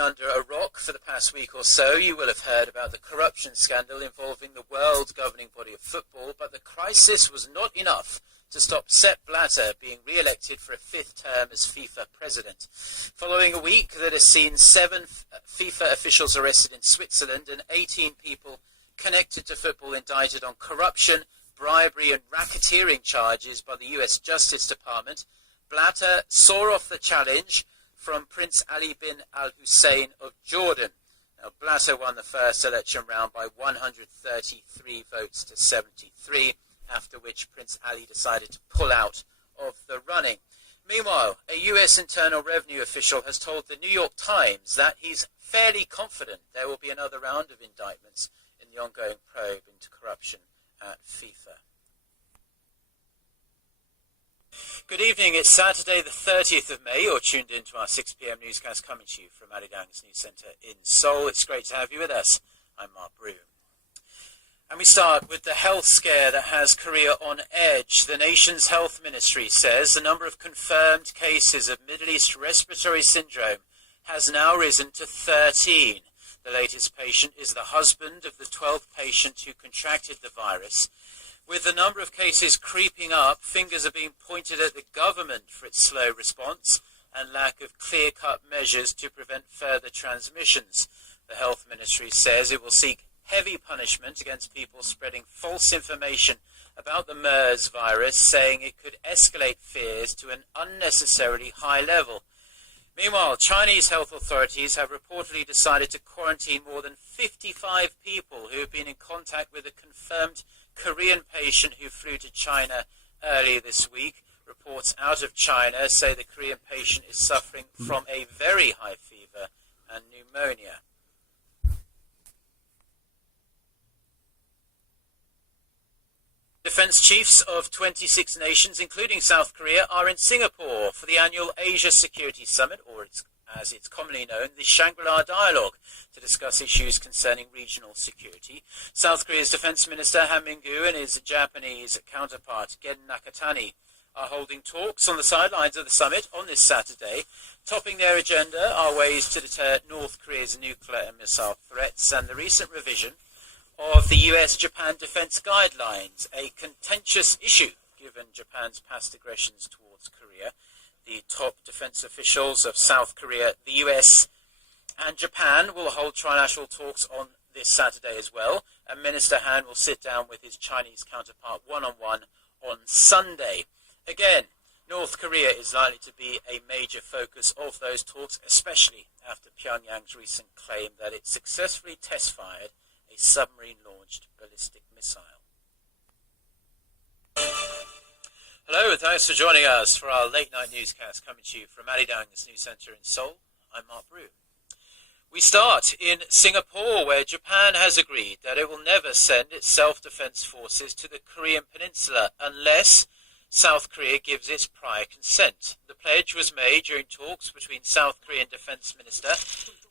under a rock for the past week or so, you will have heard about the corruption scandal involving the world governing body of football, but the crisis was not enough to stop Sepp Blatter being re-elected for a fifth term as FIFA president. Following a week that has seen 7 FIFA officials arrested in Switzerland and 18 people connected to football indicted on corruption, bribery and racketeering charges by the US Justice Department, Blatter saw off the challenge from Prince Ali bin al-Hussein of Jordan. Now, Blatter won the first election round by 133 votes to 73, after which Prince Ali decided to pull out of the running. Meanwhile, a US Internal Revenue official has told the New York Times that he's fairly confident there will be another round of indictments in the ongoing probe into corruption at FIFA. Good evening, it's Saturday the 30th of May. You're tuned in to our 6 p.m. newscast coming to you from Arirang's News Centre in Seoul. It's great to have you with us. I'm Mark Broom. And we start with the health scare that has Korea on edge. The nation's health ministry says the number of confirmed cases of Middle East respiratory syndrome has now risen to 13. The latest patient is the husband of the 12th patient who contracted the virus. With the number of cases creeping up, fingers are being pointed at the government for its slow response and lack of clear-cut measures to prevent further transmissions. The health ministry says it will seek heavy punishment against people spreading false information about the MERS virus, saying it could escalate fears to an unnecessarily high level. Meanwhile, Chinese health authorities have reportedly decided to quarantine more than 55 people who have been in contact with a confirmed Korean patient who flew to China earlier this week. Reports out of China say the Korean patient is suffering from a very high fever and pneumonia. Defence chiefs of 26 nations, including South Korea, are in Singapore for the annual Asia Security Summit, or as it's commonly known, the Shangri-La Dialogue, to discuss issues concerning regional security. South Korea's Defence Minister Han Min-gu and his Japanese counterpart Gen Nakatani are holding talks on the sidelines of the summit on this Saturday. Topping their agenda are ways to deter North Korea's nuclear and missile threats and the recent revision of the US-Japan defense guidelines, a contentious issue given Japan's past aggressions towards Korea. The top defense officials of South Korea, the US and Japan will hold trilateral talks on this Saturday as well, and Minister Han will sit down with his Chinese counterpart one-on-one on Sunday. Again, North Korea is likely to be a major focus of those talks, especially after Pyongyang's recent claim that it successfully test-fired a submarine-launched ballistic missile. Hello, and thanks for joining us for our late-night newscast coming to you from Arirang's News Centre in Seoul. I'm Mark Broom. We start in Singapore, where Japan has agreed that it will never send its self-defense forces to the Korean peninsula unless South Korea gives its prior consent. The pledge was made during talks between South Korean Defense Minister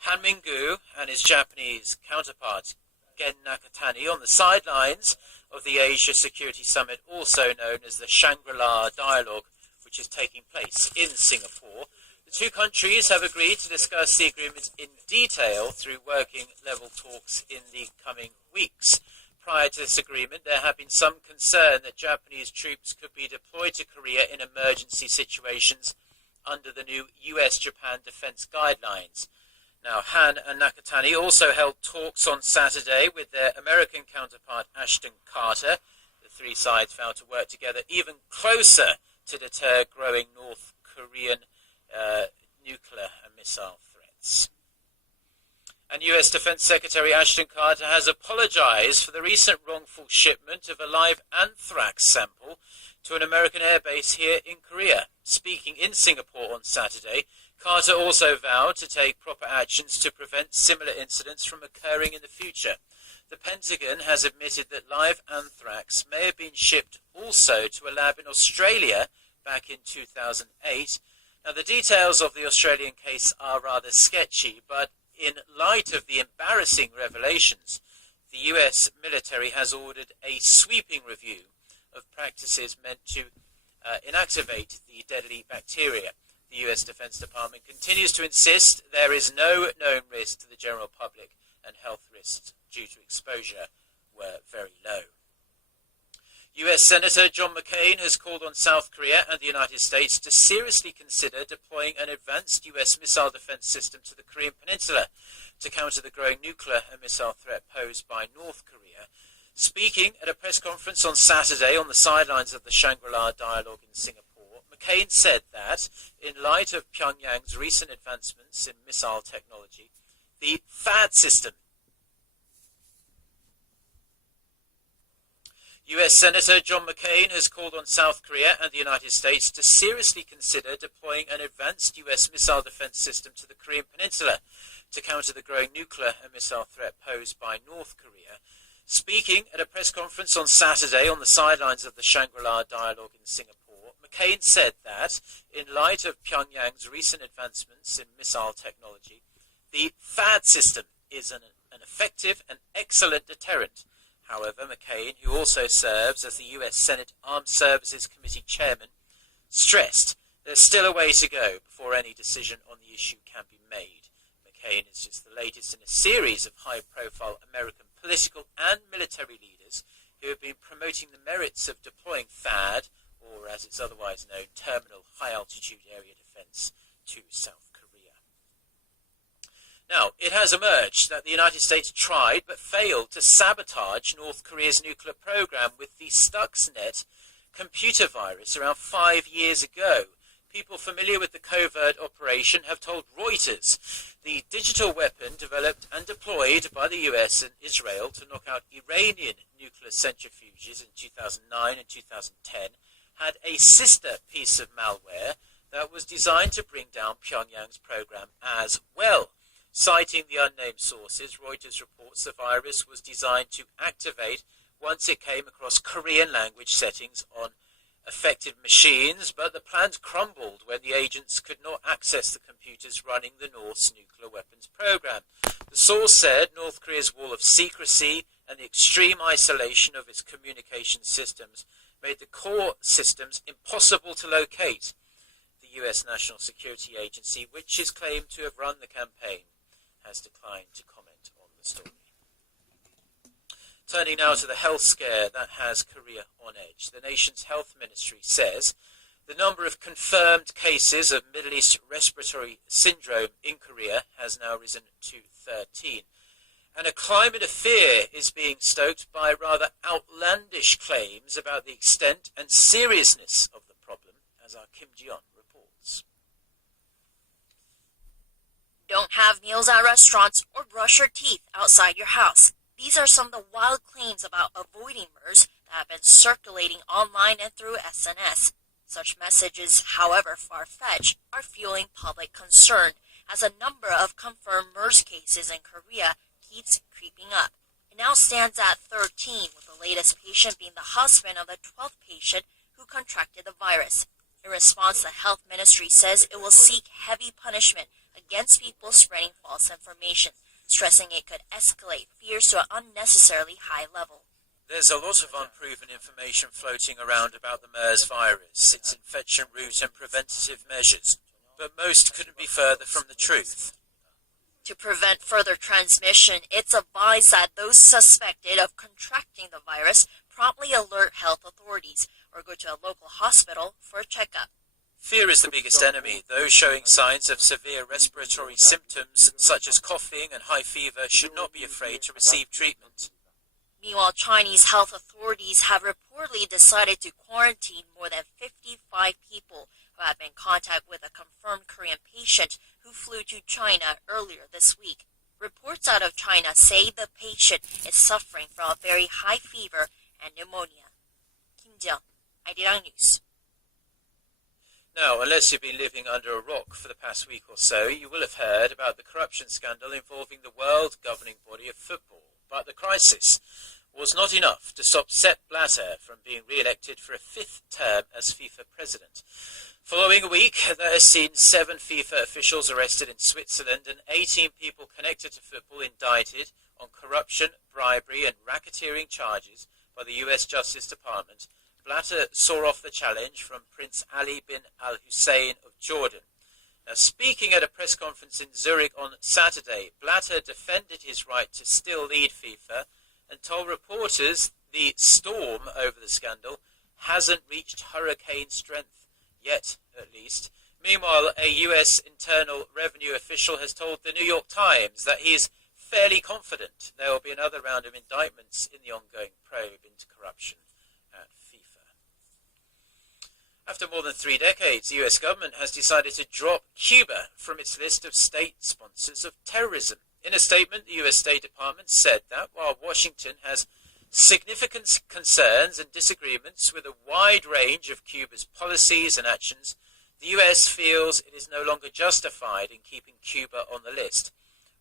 Han Min-gu and his Japanese counterpart Gen Nakatani on the sidelines of the Asia Security Summit, also known as the Shangri-La Dialogue, which is taking place in Singapore. The two countries have agreed to discuss the agreement in detail through working-level talks in the coming weeks. Prior to this agreement, there had been some concern that Japanese troops could be deployed to Korea in emergency situations under the new US-Japan defense guidelines. Now, Han and Nakatani also held talks on Saturday with their American counterpart Ashton Carter. The three sides vowed to work together even closer to deter growing North Korean nuclear and missile threats. And US Defense Secretary Ashton Carter has apologized for the recent wrongful shipment of a live anthrax sample to an American airbase here in Korea. Speaking in Singapore on Saturday, Carter also vowed to take proper actions to prevent similar incidents from occurring in the future. The Pentagon has admitted that live anthrax may have been shipped also to a lab in Australia back in 2008. Now, the details of the Australian case are rather sketchy, but in light of the embarrassing revelations, the US military has ordered a sweeping review of practices meant to inactivate the deadly bacteria. The US Defense Department continues to insist there is no known risk to the general public and health risks due to exposure were very low. US Senator John McCain has called on South Korea and the United States to seriously consider deploying an advanced US missile defense system to the Korean Peninsula to counter the growing nuclear and missile threat posed by North Korea. Speaking at a press conference on Saturday on the sidelines of the Shangri-La dialogue in Singapore, McCain said that, in light of Pyongyang's recent advancements in missile technology, the THAAD system, US Senator John McCain has called on South Korea and the United States to seriously consider deploying an advanced US missile defense system to the Korean Peninsula to counter the growing nuclear and missile threat posed by North Korea. Speaking at a press conference on Saturday on the sidelines of the Shangri-La dialogue in Singapore, McCain said that, in light of Pyongyang's recent advancements in missile technology, the THAAD system is an effective and excellent deterrent. However, McCain, who also serves as the US Senate Armed Services Committee chairman, stressed there's still a way to go before any decision on the issue can be made. McCain is just the latest in a series of high-profile American political and military leaders who have been promoting the merits of deploying THAAD, or as it's otherwise known, Terminal High-Altitude Area Defense, to South Korea. Now, it has emerged that the United States tried but failed to sabotage North Korea's nuclear program with the Stuxnet computer virus around 5 years ago. People familiar with the covert operation have told Reuters the digital weapon developed and deployed by the US and Israel to knock out Iranian nuclear centrifuges in 2009 and 2010 had a sister piece of malware that was designed to bring down Pyongyang's program as well. Citing the unnamed sources, Reuters reports the virus was designed to activate once it came across Korean language settings on affected machines, but the plans crumbled when the agents could not access the computers running the North's nuclear weapons program. The source said North Korea's wall of secrecy and the extreme isolation of its communication systems made the core systems impossible to locate. The US National Security Agency, which is claimed to have run the campaign, has declined to comment on the story. Turning now to the health scare that has Korea on edge. The nation's health ministry says the number of confirmed cases of Middle East respiratory syndrome in Korea has now risen to 13. And a climate of fear is being stoked by rather outlandish claims about the extent and seriousness of the problem, as our Kim Ji-yeon reports. Don't have meals at restaurants or brush your teeth outside your house. These are some of the wild claims about avoiding MERS that have been circulating online and through SNS. Such messages, however far-fetched, are fueling public concern as a number of confirmed MERS cases in Korea keeps creeping up. It now stands at 13, with the latest patient being the husband of the 12th patient who contracted the virus. In response, the health ministry says it will seek heavy punishment against people spreading false information, stressing it could escalate fears to an unnecessarily high level. There's a lot of unproven information floating around about the MERS virus, its infection route and preventative measures, but most couldn't be further from the truth. To prevent further transmission, it's advised that those suspected of contracting the virus promptly alert health authorities or go to a local hospital for a checkup. Fear is the biggest enemy. Those showing signs of severe respiratory symptoms, such as coughing and high fever, should not be afraid to receive treatment. Meanwhile, Chinese health authorities have reportedly decided to quarantine more than 55 people who have been in contact with a confirmed Korean patient who flew to China earlier this week. Reports out of China say the patient is suffering from a very high fever and pneumonia. Kim Ji-yeon, Arirang News. Now, unless you've been living under a rock for the past week or so, you will have heard about the corruption scandal involving the world governing body of football. But the crisis was not enough to stop Sepp Blatter from being re-elected for a 5th term as FIFA president. Following a week that has seen 7 FIFA officials arrested in Switzerland and 18 people connected to football indicted on corruption, bribery and racketeering charges by the US Justice Department, Blatter saw off the challenge from Prince Ali bin Al Hussein of Jordan. Now, speaking at a press conference in Zurich on Saturday, Blatter defended his right to still lead FIFA and told reporters the storm over the scandal hasn't reached hurricane strength, yet at least. Meanwhile, a US Internal Revenue official has told the New York Times that he's fairly confident there will be another round of indictments in the ongoing probe into corruption at FIFA. After more than 3 decades, the US government has decided to drop Cuba from its list of state sponsors of terrorism. In a statement, the US State Department said that while Washington has significant concerns and disagreements with a wide range of Cuba's policies and actions, the US feels it is no longer justified in keeping Cuba on the list.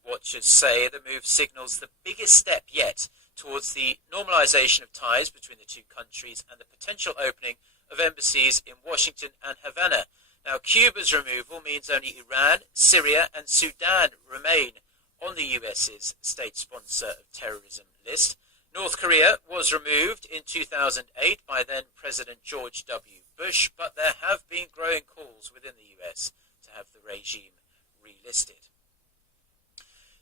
Watchers say the move signals the biggest step yet towards the normalization of ties between the two countries and the potential opening of embassies in Washington and Havana. Now, Cuba's removal means only Iran, Syria and Sudan remain on the US's state sponsor of terrorism list. North Korea was removed in 2008 by then President George W. Bush, but there have been growing calls within the US to have the regime relisted.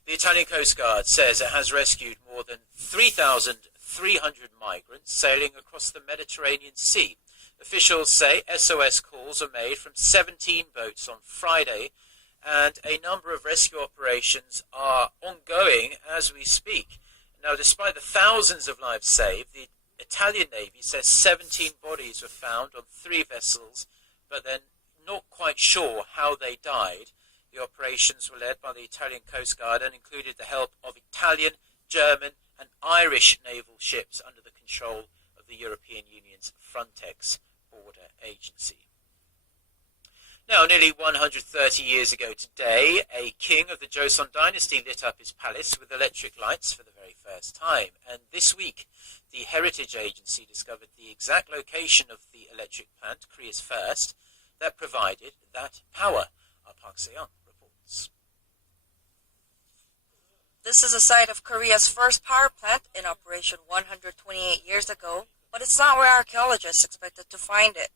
The Italian Coast Guard says it has rescued more than 3,300 migrants sailing across the Mediterranean Sea. Officials say SOS calls are made from 17 boats on Friday, and a number of rescue operations are ongoing as we speak. Now, despite the thousands of lives saved, the Italian Navy says 17 bodies were found on 3 vessels, but they're not quite sure how they died. The operations were led by the Italian Coast Guard and included the help of Italian, German and Irish naval ships under the control of the European Union's Frontex border agency. Now, nearly 130 years ago today, a king of the Joseon dynasty lit up his palace with electric lights for the very first time. And this week, the Heritage Agency discovered the exact location of the electric plant, Korea's first, that provided that power. Our Park Se-young reports. This is the site of Korea's first power plant in operation 128 years ago, but it's not where archaeologists expected to find it.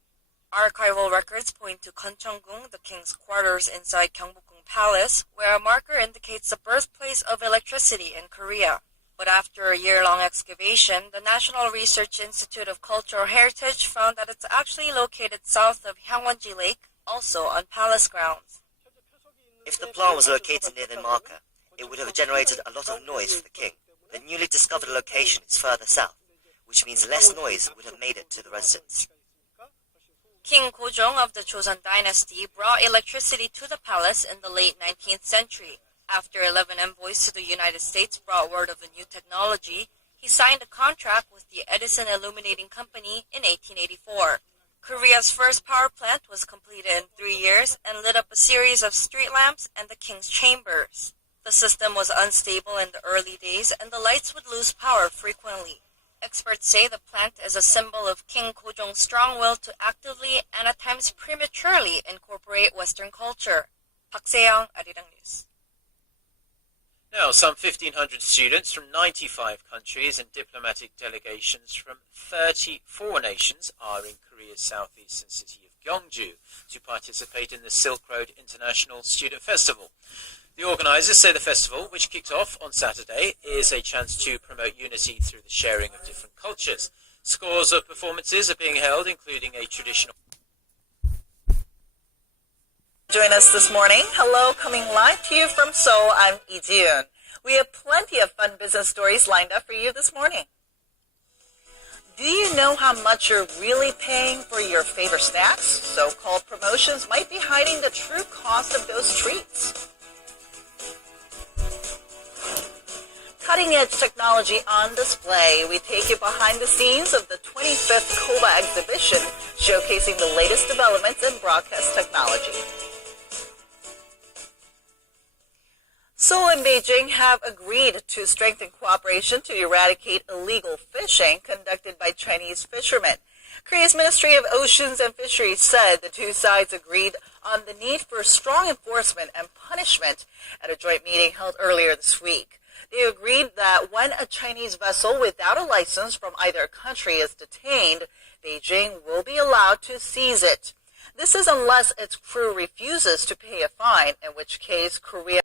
Archival records point to Koncheongung, the king's quarters inside Gyeongbokgung Palace, where a marker indicates the birthplace of electricity in Korea. But after a year-long excavation, the National Research Institute of Cultural Heritage found that it's actually located south of Hwangwonji Lake, also on palace grounds. If the plant was located near the marker, it would have generated a lot of noise for the king. The newly discovered location is further south, which means less noise would have made it to the residents. King Gojong of the Joseon dynasty brought electricity to the palace in the late 19th century. After 11 envoys to the United States brought word of a new technology, he signed a contract with the Edison Illuminating Company in 1884. Korea's first power plant was completed in 3 years and lit up a series of street lamps and the king's chambers. The system was unstable in the early days and the lights would lose power frequently. Experts say the plant is a symbol of King Gojong's strong will to actively and at times prematurely incorporate Western culture. Park Se-young, Arirang News. Now, some 1,500 students from 95 countries and diplomatic delegations from 34 nations are in Korea's southeastern city of Gyeongju to participate in the Silk Road International Student Festival. The organisers say the festival, which kicked off on Saturday, is a chance to promote unity through the sharing of different cultures. Scores of performances are being held, including a traditional... Join us this morning. Hello, coming live to you from Seoul, I'm Lee Ji-yoon. We have plenty of fun business stories lined up for you this morning. Do you know how much you're really paying for your favorite snacks? So-called promotions might be hiding the true cost of those treats. Cutting-edge technology on display. We take you behind the scenes of the 25th KOBA exhibition, showcasing the latest developments in broadcast technology. Seoul and Beijing have agreed to strengthen cooperation to eradicate illegal fishing conducted by Chinese fishermen. Korea's Ministry of Oceans and Fisheries said the two sides agreed on the need for strong enforcement and punishment at a joint meeting held earlier this week. They agreed that when a Chinese vessel without a license from either country is detained, Beijing will be allowed to seize it. This is unless its crew refuses to pay a fine, in which case Korea